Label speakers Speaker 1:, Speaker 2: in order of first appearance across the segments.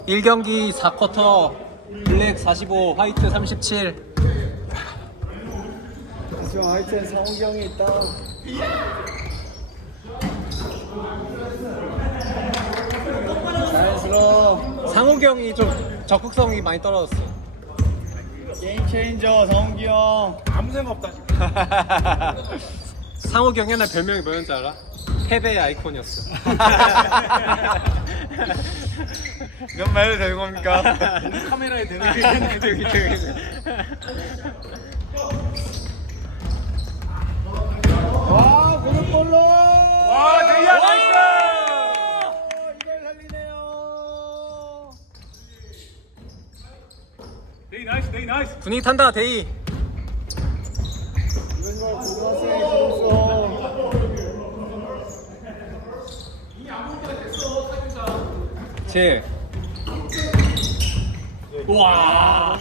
Speaker 1: 1경기 4쿼터 블랙 45 화이트 37.
Speaker 2: 지금 화이트엔 상욱이 형이 있다. 자연스러워.
Speaker 1: 상욱이 형이 좀 적극성이 많이 떨어졌어.
Speaker 2: 게임 체인저 상욱이 형.
Speaker 3: 아무 생각 없다 지금.
Speaker 1: 상욱이 형 옛날 별명이 뭐였는지 알아? 패배의 아이콘이었어.
Speaker 2: 이런 말도 되는 겁니까?
Speaker 3: 카메라에 대는
Speaker 2: 와, 고속볼로!
Speaker 3: 와, 대이야 나이스!
Speaker 2: 이걸 살리네요.
Speaker 3: 데이 나이스, 데이 나이스.
Speaker 1: 분위기 탄다 데이.
Speaker 2: 이번에 고등학생이 들었어.
Speaker 1: 제. 우와.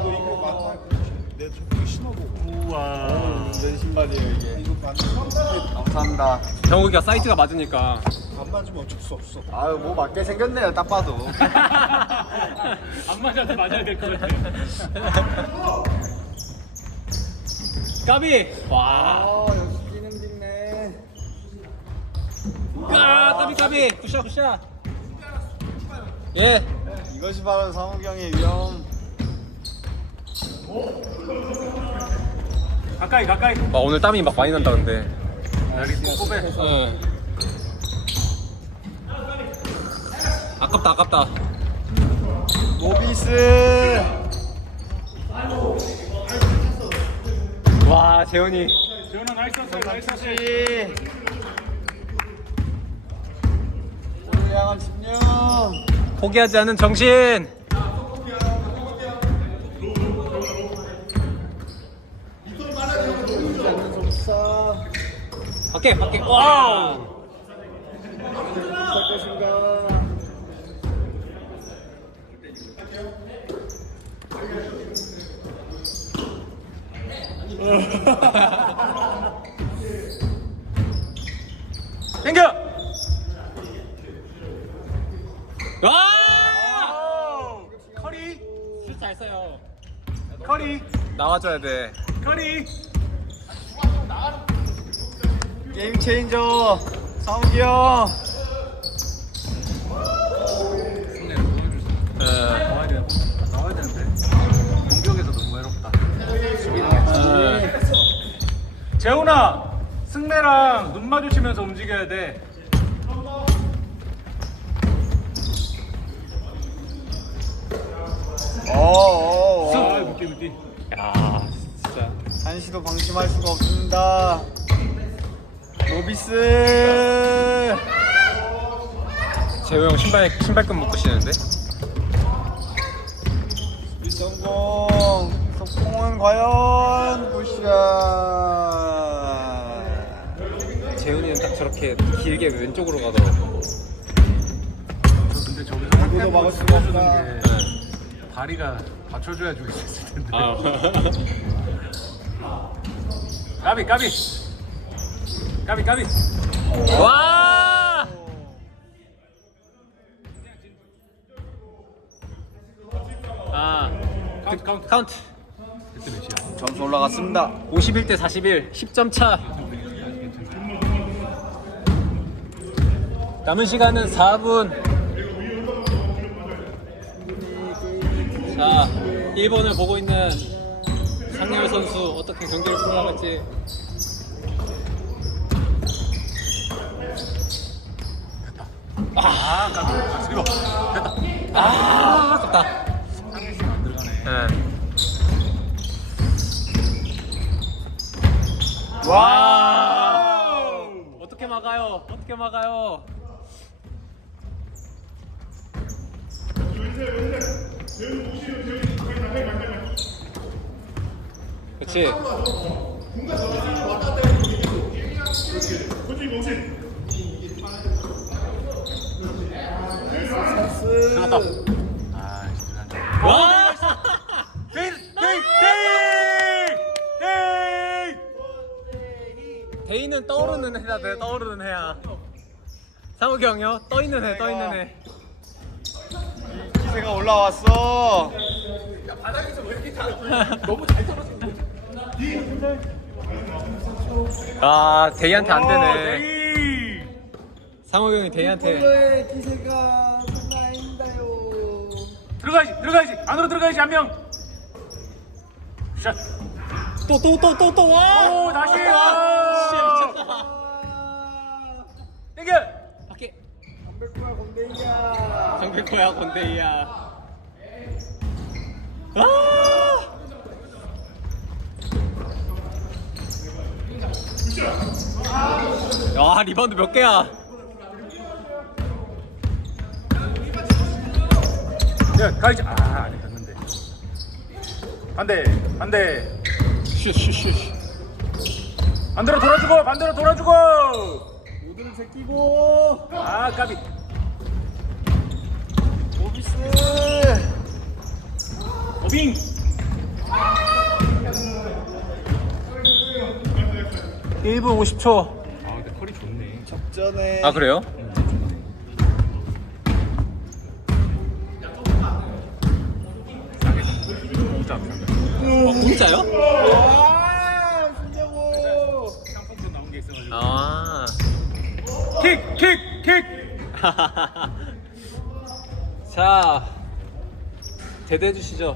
Speaker 3: 내 저기 신어보고. 우와.
Speaker 2: 내 신발이에요 이게. 감사합니다.
Speaker 1: 정욱이가 사이즈가 맞으니까.
Speaker 3: 안 맞으면 어쩔 수 없어.
Speaker 2: 아유 뭐 맞게 생겼네요 딱 봐도.
Speaker 1: 안 맞아도 맞아야 될 것 같아. 까비. 와.
Speaker 2: 아 역시 끼는 짓네.
Speaker 1: 까비 까비. 굿샷 굿샷. 예.
Speaker 2: 이것이 바로 상욱이 형의 위험.
Speaker 3: 가까이, 가까이.
Speaker 1: 와 오늘 땀이 막 많이 난다 근데.
Speaker 3: 날이 뽀뽀해.
Speaker 1: 응. 아깝다 아깝다.
Speaker 2: 모비스.
Speaker 1: 와 재훈이.
Speaker 3: 재훈아 나이스 왔어요, 나이스 왔어요.
Speaker 2: 씨. 오늘 향한 집념.
Speaker 1: 포기하지 않은 정신.
Speaker 2: 보이지 않는 속사.
Speaker 1: 밖에 밖에. 와우.
Speaker 2: 할 것인가.
Speaker 1: 당겨. 와.
Speaker 3: 커리,
Speaker 1: 슛잘 써요.
Speaker 3: 커리,
Speaker 1: 나와줘야 돼.
Speaker 3: 커리.
Speaker 2: 게임 체인저 상욱이 형.
Speaker 3: 나와야 돼. 나와야 되는데. 공격에서 너무 외롭다. 재훈아, 승래랑 눈 마주치면서 움직여야 돼.
Speaker 2: 어어어.
Speaker 3: 느낌.
Speaker 1: 야 진짜.
Speaker 2: 한시도 방심할 수가 없습니다. 모비스.
Speaker 1: 재호 형 신발끈 묶으시는데?
Speaker 2: 성공. 속공은 과연 굿샷.
Speaker 1: 재훈이는 딱 저렇게 길게 왼쪽으로 가더라고.
Speaker 3: 근데 저기서
Speaker 2: 누구도 막을 수가 없다.
Speaker 3: 게 다리가 받쳐줘야 줄 수 있을 텐데.
Speaker 1: 아.
Speaker 3: 까비.
Speaker 1: 와! 아, 카운트.
Speaker 3: 그때 몇이야?
Speaker 2: 점수 올라갔습니다.
Speaker 1: 51대 41, 10점 차. 남은 시간은 4분. 자, 1번을 보고 있는 상렬 선수 어떻게 경기를 풀어나갈지.
Speaker 3: 아, 까비. 스리버. 됐다.
Speaker 1: 아, 아깝다.
Speaker 3: 상일씨 안 들어가네.
Speaker 1: 네.
Speaker 2: 와.
Speaker 1: 어떻게 막아요? 어떻게 막아요? 그렇지.
Speaker 3: 들어갔다. 아, 들어간다.
Speaker 1: 와! 데이는 떠오르는 해야 돼. 떠오르는 해야. 상욱이 형요? 떠 있는 해.
Speaker 2: 기세 기세가 올라왔어.
Speaker 1: 아 대희한테 안 되네.
Speaker 3: 데이.
Speaker 1: 상호 형이 대희한테.
Speaker 2: 의 기세가 장난 아닌다요.
Speaker 3: 들어가야지. 안으로 들어가야지 한 명. 샷.
Speaker 1: 또 와.
Speaker 3: 오 다시.
Speaker 1: 씨,
Speaker 3: 와.
Speaker 1: 미쳤다.
Speaker 3: 땡겨.
Speaker 1: 밖에.
Speaker 2: 담배꾸야 건데이야.
Speaker 1: 장백호야 건대이야. 아! 야 리바운드 몇 개야?
Speaker 3: 야 가야지. 아안 갔는데. 반대.
Speaker 1: 슈슈슈.
Speaker 3: 반대로 돌아주고.
Speaker 2: 모두를 제끼고.
Speaker 3: 아 까비.
Speaker 2: 오비스.
Speaker 3: 오빙.
Speaker 1: 1분 50초.
Speaker 3: 아 근데 컬이 좋네.
Speaker 2: 전에.
Speaker 1: 아 그래요? 공짜요?
Speaker 2: 와, 신정호.
Speaker 3: 상품도 나온 게 있어가지고.
Speaker 1: 아.
Speaker 3: 킥.
Speaker 1: 자 대대해 주시죠.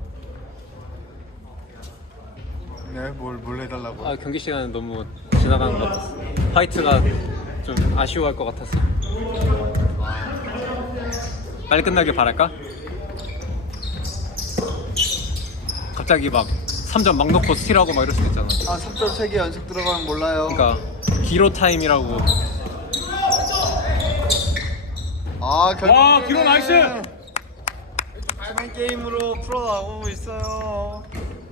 Speaker 2: 네, 뭘 해달라고?
Speaker 1: 아 경기 시간은 너무 지나가는 것 같았어. 화이트가 좀 아쉬워할 것 같았어. 빨리 끝나길 바랄까? 갑자기 막 3점 막 넣고 스틸하고 막 이럴 수도 있잖아.
Speaker 2: 아, 3점 3개 연속 들어가면 몰라요.
Speaker 1: 그러니까 기로 타임이라고.
Speaker 2: 아, 결국.
Speaker 3: 와, 기록 나이스!
Speaker 2: 스맨 게임으로 풀어나오고 있어요.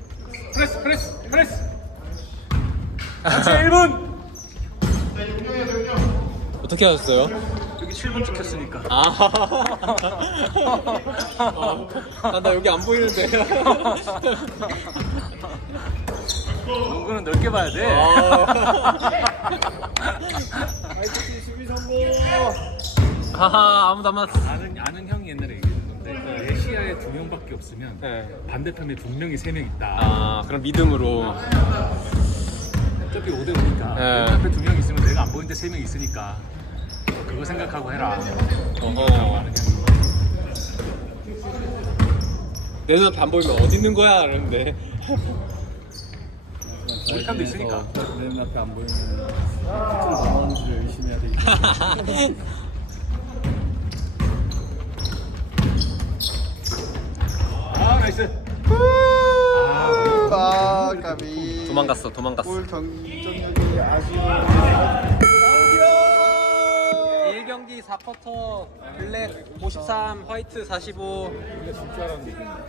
Speaker 3: 프레스. 전체 1분.
Speaker 1: 어떻게 하셨어요?
Speaker 3: 여기 7분 찍혔으니까.
Speaker 1: 나 여기 안 보이는데.
Speaker 3: 농구는 넓게 봐야 돼.
Speaker 2: 아이티 수비 성공.
Speaker 1: 하하 아무도 안 맞았어.
Speaker 3: 아는 형이 옛날에 얘기했던 건데 내 시야에 2명밖에 없으면
Speaker 1: 네.
Speaker 3: 반대편에 2명이 3명 있다.
Speaker 1: 아 그럼 믿음으로.
Speaker 3: 어차피 5대5니까
Speaker 1: 네.
Speaker 3: 내 앞에 2명 있으면 내가 안 보이는데 3명 있으니까 그거 생각하고 해라.
Speaker 1: 어허.
Speaker 3: 아는 형이.
Speaker 1: 내 눈앞에 안 보이면 어디 있는 거야? 이러는데.
Speaker 3: 우리 탐도 있으니까.
Speaker 2: 내 눈앞에 안 보이면 좀 넘어오는지 열심히 해야 되겠다.
Speaker 3: 아 나이스.
Speaker 2: 아, 까비.
Speaker 1: 도망갔어.
Speaker 2: 골 경쟁력이 아쉬워.
Speaker 1: 1경기 4쿼터 블랙 53 화이트 45.